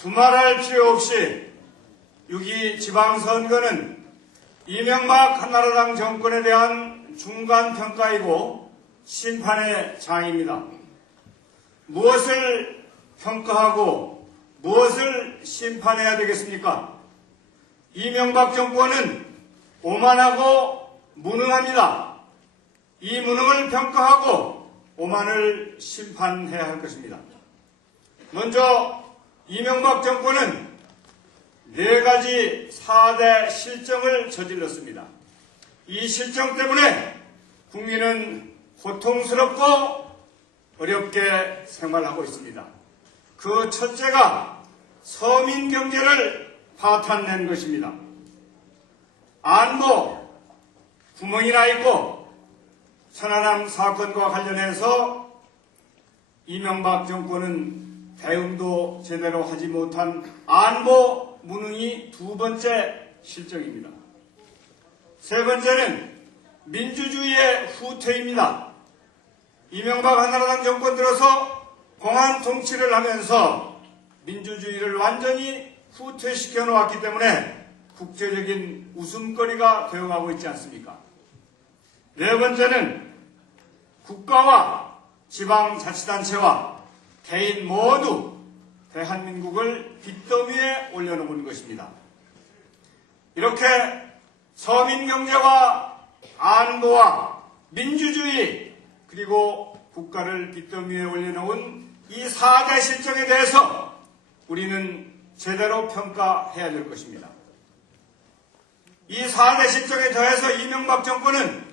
두말할 필요 없이 6.2 지방선거는 이명박 한나라당 정권에 대한 중간평가이고 심판의 장입니다. 무엇을 평가하고 무엇을 심판해야 되겠습니까? 이명박 정권은 오만하고 무능합니다. 이 무능을 평가하고 오만을 심판해야 할 것입니다. 먼저 이명박 정권은 4가지 4대 실정을 저질렀습니다. 이 실정 때문에 국민은 고통스럽고 어렵게 생활하고 있습니다. 그 첫째가 서민 경제를 파탄낸 것입니다. 안보, 구멍이 나 있고 천안함 사건과 관련해서 이명박 정권은 대응도 제대로 하지 못한 안보 무능이 2번째 실정입니다. 3번째는 민주주의의 후퇴입니다. 이명박 한나라당 정권 들어서 공안 통치를 하면서 민주주의를 완전히 후퇴시켜 놓았기 때문에 국제적인 웃음거리가 되어가고 있지 않습니까? 4번째는 국가와 지방자치단체와 개인 모두 대한민국을 빚더미에 올려놓은 것입니다. 이렇게 서민경제와 안보와 민주주의 그리고 국가를 빚더미에 올려놓은 이 4대 실정에 대해서 우리는 제대로 평가해야 될 것입니다. 이 4대 실정에 더해서 이명박 정권은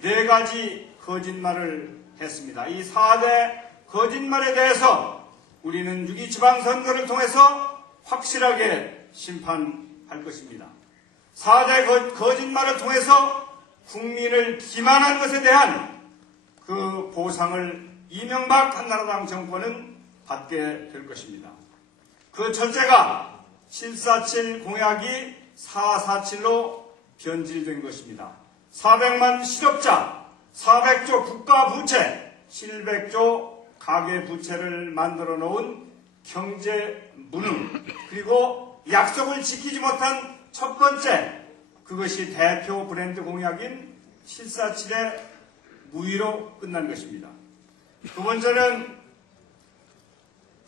4가지 거짓말을 했습니다. 이 4대 거짓말에 대해서 우리는 6.2 지방선거를 통해서 확실하게 심판할 것입니다. 4대 거짓말을 통해서 국민을 기만한 것에 대한 그 보상을 이명박 한나라당 정권은 받게 될 것입니다. 그 첫째가 747 공약이 447로 변질된 것입니다. 400만 실업자, 400조 국가부채, 700조 가계부채를 만들어 놓은 경제 무능, 그리고 약속을 지키지 못한 첫 번째, 그것이 대표 브랜드 공약인 747의 무위로 끝난 것입니다. 두 번째는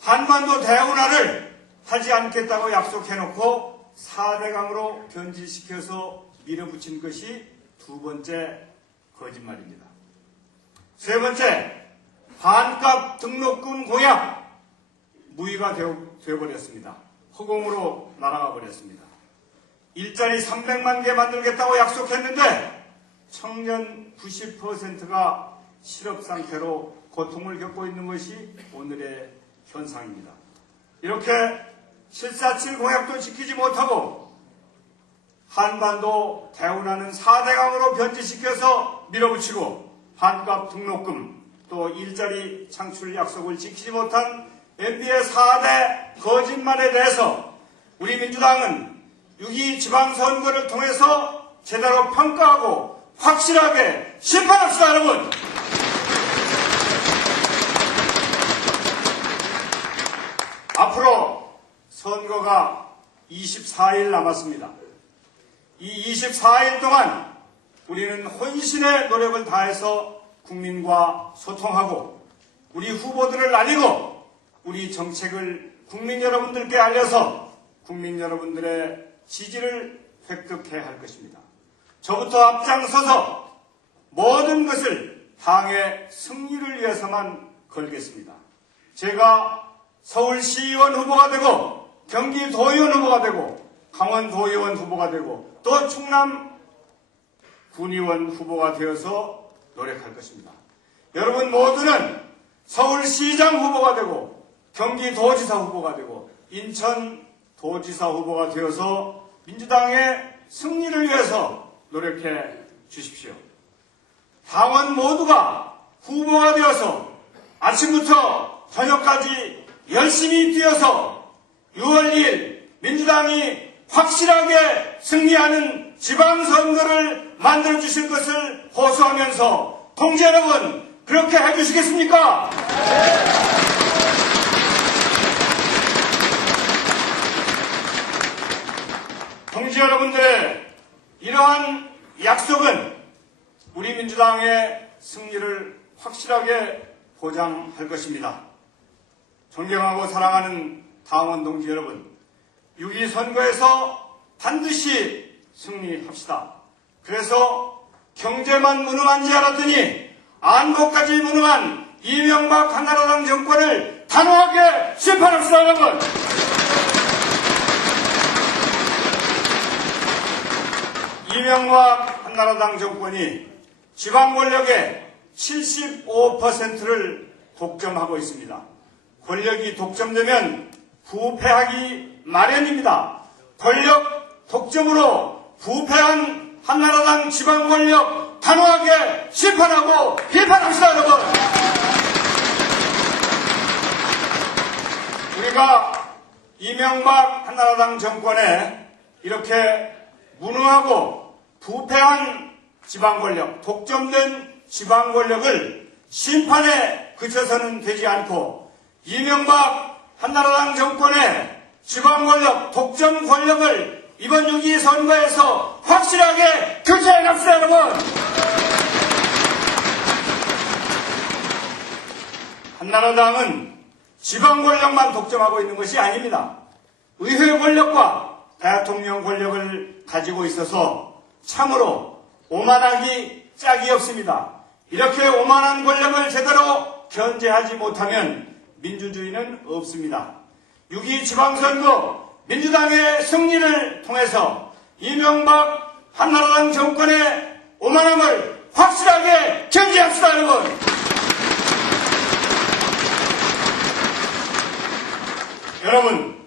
한반도 대운하를 하지 않겠다고 약속해놓고 4대강으로 변질시켜서 밀어붙인 것이 2번째 거짓말입니다. 3번째, 반값 등록금 공약 무위가 되어버렸습니다. 허공으로 날아가 버렸습니다. 일자리 300만 개 만들겠다고 약속했는데 청년 90%가 실업 상태로 고통을 겪고 있는 것이 오늘의 현상입니다. 이렇게 747 공약도 지키지 못하고 한반도 대운하는 4대강으로 변질시켜서 밀어붙이고 반값 등록금 또 일자리 창출 약속을 지키지 못한 MB의 4대 거짓말에 대해서 우리 민주당은 6.2 지방선거를 통해서 제대로 평가하고 확실하게 심판합시다, 여러분! 앞으로 선거가 24일 남았습니다. 이 24일 동안 우리는 혼신의 노력을 다해서 국민과 소통하고 우리 후보들을 알리고 우리 정책을 국민 여러분들께 알려서 국민 여러분들의 지지를 획득해야 할 것입니다. 저부터 앞장서서 모든 것을 당의 승리를 위해서만 걸겠습니다. 제가 서울시의원 후보가 되고 경기도의원 후보가 되고 강원도의원 후보가 되고 또 충남 군의원 후보가 되어서 노력할 것입니다. 여러분 모두는 서울시장 후보가 되고 경기도지사 후보가 되고 인천도지사 후보가 되어서 민주당의 승리를 위해서 노력해 주십시오. 당원 모두가 후보가 되어서 아침부터 저녁까지 열심히 뛰어서 6월 2일 민주당이 확실하게 승리하는 지방선거를 만들어주실 것을 호소하면서 동지 여러분 그렇게 해주시겠습니까? 여러분들의 이러한 약속은 우리 민주당의 승리를 확실하게 보장할 것입니다. 존경하고 사랑하는 당원 동지 여러분, 6.2 선거에서 반드시 승리합시다. 그래서 경제만 무능한지 알았더니 안보까지 무능한 이명박 한나라당 정권을 단호하게 심판합시다, 여러분. 이명박 한나라당 정권이 지방 권력의 75%를 독점하고 있습니다. 권력이 독점되면 부패하기 마련입니다. 권력 독점으로 부패한 한나라당 지방 권력 단호하게 심판하고 비판합시다, 여러분. 우리가 이명박 한나라당 정권에 이렇게 무능하고 부패한 지방 권력, 독점된 지방 권력을 심판에 그쳐서는 되지 않고 이명박 한나라당 정권의 지방 권력, 독점 권력을 이번 6.2 선거에서 확실하게 교체해 납시다, 여러분. 한나라당은 지방 권력만 독점하고 있는 것이 아닙니다. 의회 권력과 대통령 권력을 가지고 있어서 참으로 오만하기 짝이 없습니다. 이렇게 오만한 권력을 제대로 견제하지 못하면 민주주의는 없습니다. 6.2 지방선거 민주당의 승리를 통해서 이명박 한나라당 정권의 오만함을 확실하게 견제합시다, 여러분. 여러분,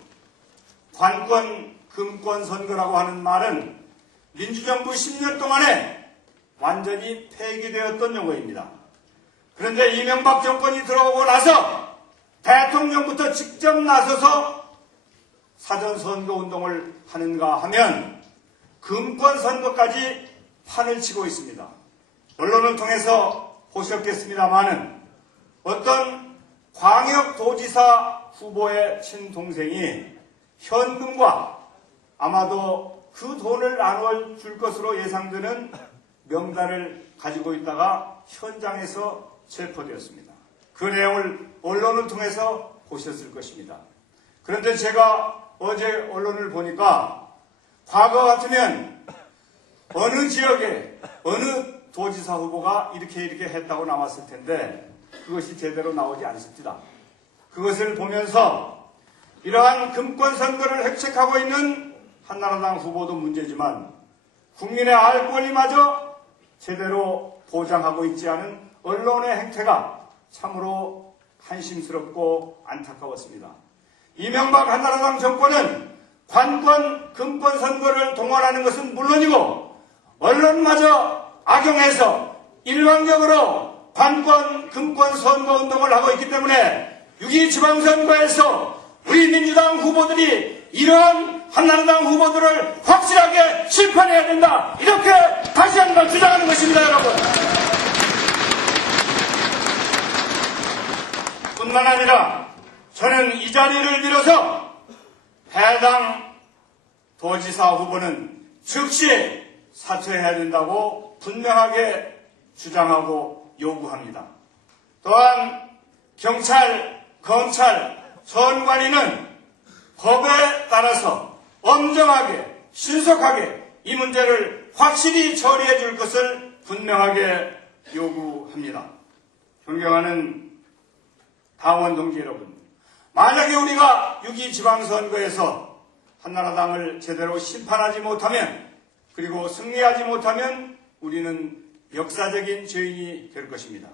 관권, 금권 선거라고 하는 말은 민주정부 10년 동안에 완전히 폐기되었던 용어입니다. 그런데 이명박 정권이 들어오고 나서 대통령부터 직접 나서서 사전선거 운동을 하는가 하면 금권 선거까지 판을 치고 있습니다. 언론을 통해서 보셨겠습니다마는 어떤 광역도지사 후보의 친동생이 현금과 아마도 그 돈을 나눠줄 것으로 예상되는 명단을 가지고 있다가 현장에서 체포되었습니다. 그 내용을 언론을 통해서 보셨을 것입니다. 그런데 제가 어제 언론을 보니까 과거 같으면 어느 지역에 어느 도지사 후보가 이렇게 했다고 나왔을 텐데 그것이 제대로 나오지 않습니다. 그것을 보면서 이러한 금권 선거를 획책하고 있는 한나라당 후보도 문제지만 국민의 알 권리마저 제대로 보장하고 있지 않은 언론의 행태가 참으로 한심스럽고 안타까웠습니다. 이명박 한나라당 정권은 관권, 금권 선거를 동원하는 것은 물론이고 언론마저 악용해서 일방적으로 관권, 금권 선거 운동을 하고 있기 때문에 6.2 지방선거에서 우리 민주당 후보들이 이러한 한나라당 후보들을 확실하게 심판해야 된다. 이렇게 다시 한번 주장하는 것입니다, 여러분. 뿐만 아니라 저는 이 자리를 빌어서 해당 도지사 후보는 즉시 사퇴해야 된다고 분명하게 주장하고 요구합니다. 또한 경찰, 검찰, 선관위는 법에 따라서 엄정하게, 신속하게 이 문제를 확실히 처리해 줄 것을 분명하게 요구합니다. 존경하는 당원 동지 여러분, 만약에 우리가 6.2 지방선거에서 한나라당을 제대로 심판하지 못하면 그리고 승리하지 못하면 우리는 역사적인 죄인이 될 것입니다.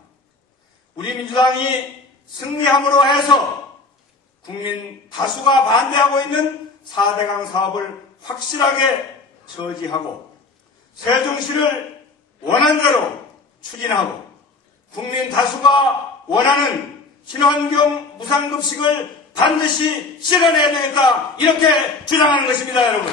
우리 민주당이 승리함으로 해서 국민 다수가 반대하고 있는 4대강 사업을 확실하게 저지하고 세종시를 원한대로 추진하고 국민 다수가 원하는 친환경 무상급식을 반드시 실현해야 되겠다 이렇게 주장하는 것입니다, 여러분.